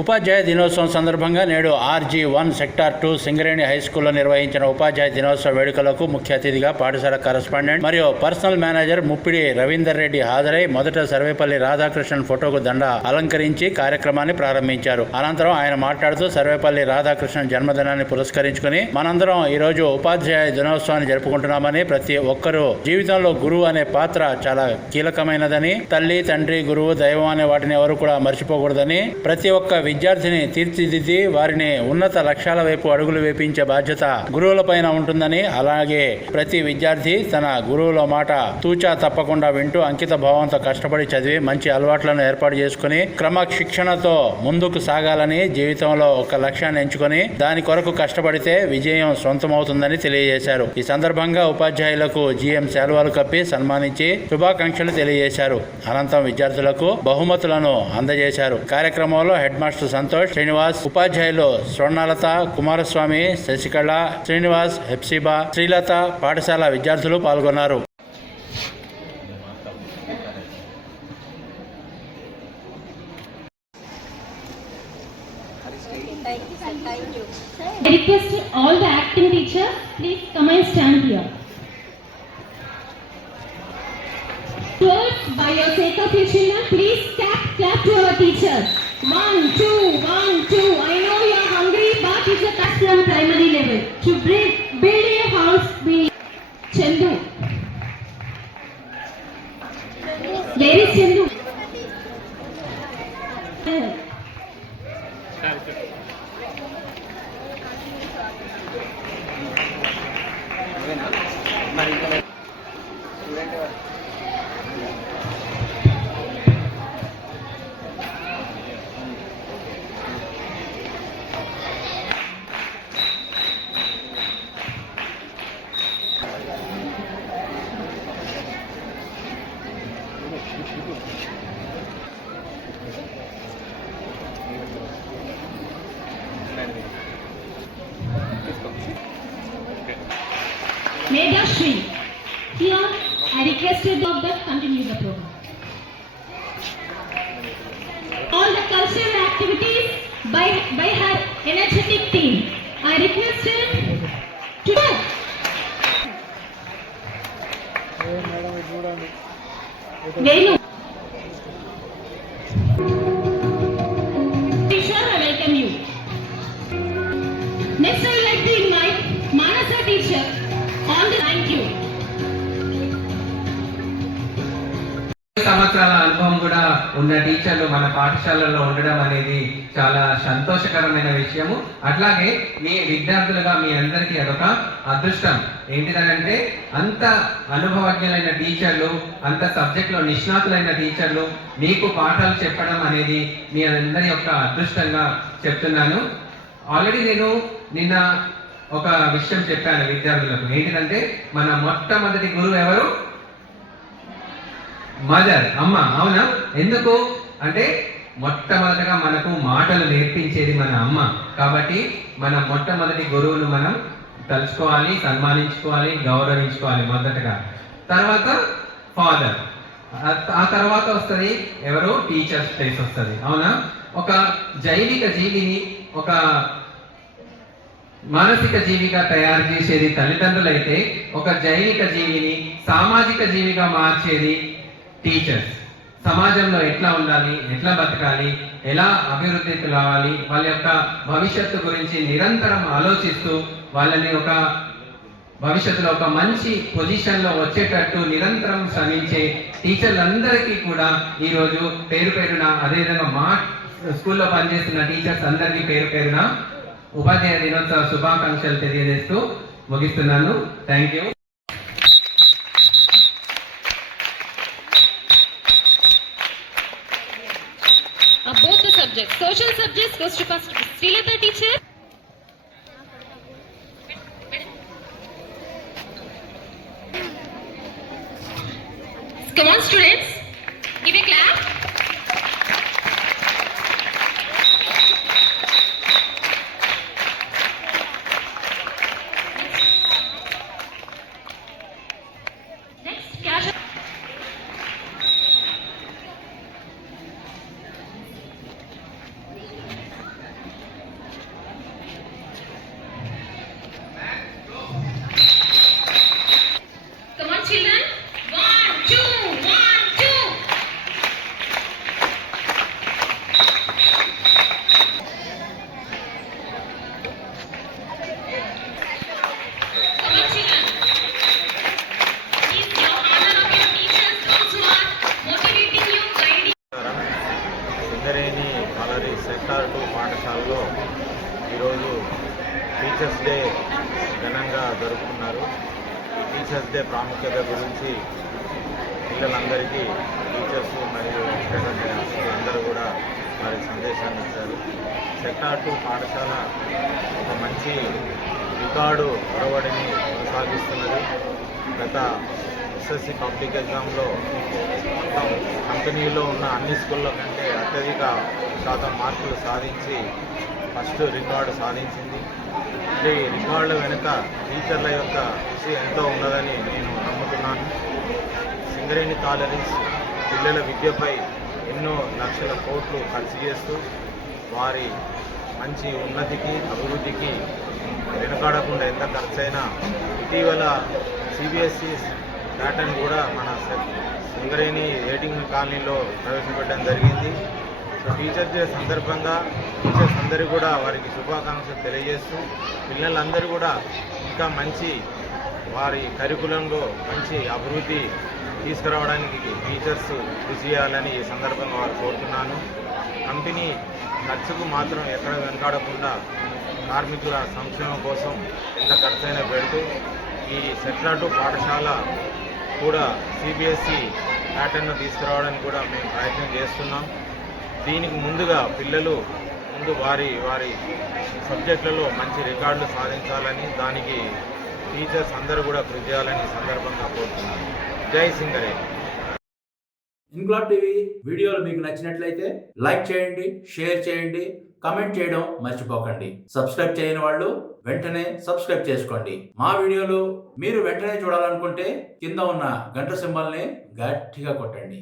ఉపాధ్యాయ దినోత్సవం సందర్భంగా నేడు RG one sector two Singareni high స్కూల్లో నిర్వహించిన ఉపాధ్యాయ దినోత్సవ వేడుకలకు ముఖ్య అతిథిగా పాఠశాల కరస్పాండెంట్ మరియు పర్సనల్ మేనేజర్ ముప్పిడి రవీందర్ రెడ్డి హాజరై మొదట సర్వేపల్లి రాధాకృష్ణన్ ఫోటోకు దండ అలంకరించి కార్యక్రమాన్ని ప్రారంభించారు. అనంతరం ఆయన మాట్లాడుతూ సర్వేపల్లి రాధాకృష్ణన్ జన్మదినాన్ని పురస్కరించుకుని మనందరం ఈ రోజు ఉపాధ్యాయ దినోత్సవాన్ని జరుపుకుంటున్నామని ప్రతి ఒక్కరూ జీవితంలో గురువు అనే పాత్ర చాలా కీలకమైనదని తల్లి తండ్రి గురువు దైవం అనే వాటిని ఎవరు కూడా మర్చిపోకూడదని ప్రతి ఒక్క విద్యార్థిని తీర్చిదిద్ది వారిని ఉన్నత లక్ష్యాల వైపు అడుగులు వేపించే బాధ్యత గురువులపైన ఉంటుందని అలాగే ప్రతి విద్యార్థి తన గురువుల మాట తూచా తప్పకుండా వింటూ అంకిత భావంతో కష్టపడి చదివి మంచి అలవాట్లను ఏర్పాటు చేసుకుని క్రమశిక్షణతో ముందుకు సాగాలని జీవితంలో ఒక లక్ష్యాన్ని ఎంచుకొని దాని కొరకు కష్టపడితే విజయం సొంతమవుతుందని తెలియజేశారు. ఈ సందర్భంగా ఉపాధ్యాయులకు జీఎం శాలువాలు కప్పి సన్మానించి శుభాకాంక్షలు తెలియజేశారు. అనంతరం విద్యార్థులకు బహుమతులను అందజేశారు. కార్యక్రమంలో head master doctor Santosh Srinivas ఉపాధ్యాయులు స్వర్ణలత కుమారస్వామి శశికళ శ్రీనివాస్ హెప్సిబా శ్రీలత పాఠశాల విద్యార్థులు పాల్గొన్నారు I request all the acting teachers, please come and stand here. Towards by your sake of your children, please clap, clap to our teachers. One, two, one, two. I know you are hungry, but it's a from primary level. To build, Mega Shri. Here, I requested of that continue the program. All the cultural activities by, by her energetic team. I requested to Venu. Teacher, ఉన్న టీచర్లు మన పాఠశాలలో ఉండడం అనేది చాలా సంతోషకరమైన విషయము. అట్లాగే మీ విద్యార్థులుగా మీ అందరికీ అదొక అదృష్టం. ఏంటిదనంటే అంత అనుభవజ్ఞులైన టీచర్లు అంత సబ్జెక్ట్లో నిష్ణాతులైన టీచర్లు మీకు పాఠాలు చెప్పడం అనేది మీ అందరి యొక్క అదృష్టంగా చెప్తున్నాను. ఆల్రెడీ నేను నిన్న ఒక విషయం చెప్పాను విద్యార్థులకు. ఏంటిదంటే మన మొట్టమొదటి గురువు ఎవరు? మదర్ అమ్మ అవునా? ఎందుకు? అంటే మొట్టమొదటగా మనకు మాటలు నేర్పించేది మన అమ్మ. కాబట్టి మన మొట్టమొదటి గురువును మనం తలుచుకోవాలి సన్మానించుకోవాలి గౌరవించుకోవాలి మొదటగా. తర్వాత ఫాదర్ ఆ తర్వాత వస్తుంది ఎవరు? టీచర్స్ ప్లేస్ వస్తుంది. అవునా? ఒక జైవిక జీవిని ఒక మానసిక జీవిగా తయారు చేసేది తల్లిదండ్రులైతే ఒక జైవిక జీవిని సామాజిక జీవిగా మార్చేది టీచర్స్ సమాజంలో ఎట్లా ఉండాలి ఎట్లా బతకాలి ఎలా అభివృద్ధి రావాలి వాళ్ళ యొక్క భవిష్యత్తు గురించి నిరంతరం ఆలోచిస్తూ వాళ్ళని ఒక భవిష్యత్తులో ఒక మంచి పొజిషన్లో వచ్చేటట్టు నిరంతరం శ్రమించే టీచర్లందరికీ కూడా ఈరోజు పేరు పేరున అదేవిధంగా మా స్కూల్లో పనిచేస్తున్న టీచర్స్ అందరికీ పేరు పేరున ఉపాధ్యాయ దినోత్సవ శుభాకాంక్షలు తెలియజేస్తూ ముగిస్తున్నాను. Thank you. most request the teacher. Come on students. Teachers day ప్రాముఖ్యత గురించి పిల్లలందరికీ టీచర్స్ మరియు ఎక్స్పెక్టెడ్ అందరూ కూడా వారి సందేశాన్ని ఇచ్చారు. సెక్టార్ టూ పాఠశాల ఒక మంచి రికార్డు ఒరవడిని కొనసాగిస్తున్నది. గత ఎస్ఎస్సి పబ్లిక్ ఎగ్జామ్లో మొత్తం కంపెనీలో ఉన్న అన్ని స్కూళ్ళ కంటే అత్యధిక శాతం మార్కులు సాధించి ఫస్ట్ రికార్డు సాధించింది. ఈ రికార్డుల వెనుక టీచర్ల యొక్క కృషి ఎంతో ఉన్నదని నేను నమ్ముతున్నాను. సింగరేణి కాలనీస్ పిల్లల విద్యపై ఎన్నో లక్షల కోట్లు ఖర్చు చేస్తూ వారి మంచి ఉన్నతికి అభివృద్ధికి వెనుకాడకుండా ఎంత ఖర్చైనా ఇటీవల సిబిఎస్ఈ ప్యాటర్న్ కూడా మన సింగరేణి రేటింగ్ కాలనీలో ప్రవేశపెట్టడం జరిగింది. టీచర్ డే సందర్భంగా టీచర్స్ అందరూ కూడా వారికి శుభాకాంక్షలు తెలియజేస్తూ పిల్లలందరూ కూడా ఇంకా మంచి వారి కరికులంలో మంచి అభివృద్ధి తీసుకురావడానికి టీచర్స్ కృషి చేయాలని ఈ సందర్భంగా వారు కోరుతున్నాను. కంపెనీ ఖర్చుకు మాత్రం ఎక్కడ వెనకాడకుండా కార్మికుల సంక్షేమం కోసం ఎంత ఖర్చైనా పెడుతూ ఈ సెట్లాటు పాఠశాల కూడా సిబిఎస్ఈ ప్యాటర్న్ తీసుకురావడానికి కూడా మేము ప్రయత్నం చేస్తున్నాం. దీనికి ముందుగా పిల్లలు ముందు వారి వారి సబ్జెక్టులలో మంచి రికార్డులు సాధించాలని దానికి టీచర్స్ అందరూ కూడా కృషి చేయాలని సందర్భంగా కోరుతున్నాను. జై సింగరే. ఇన్క్లాబ్ టీవీ వీడియోలు మీకు నచ్చినట్లయితే లైక్ చేయండి షేర్ చేయండి కమెంట్ చేయడం మర్చిపోకండి. సబ్స్క్రైబ్ చేయని వాళ్ళు వెంటనే సబ్స్క్రైబ్ చేసుకోండి. మా వీడియోలు మీరు వెంటనే చూడాలనుకుంటే కింద ఉన్న గంట సింబల్ని గట్టిగా కొట్టండి.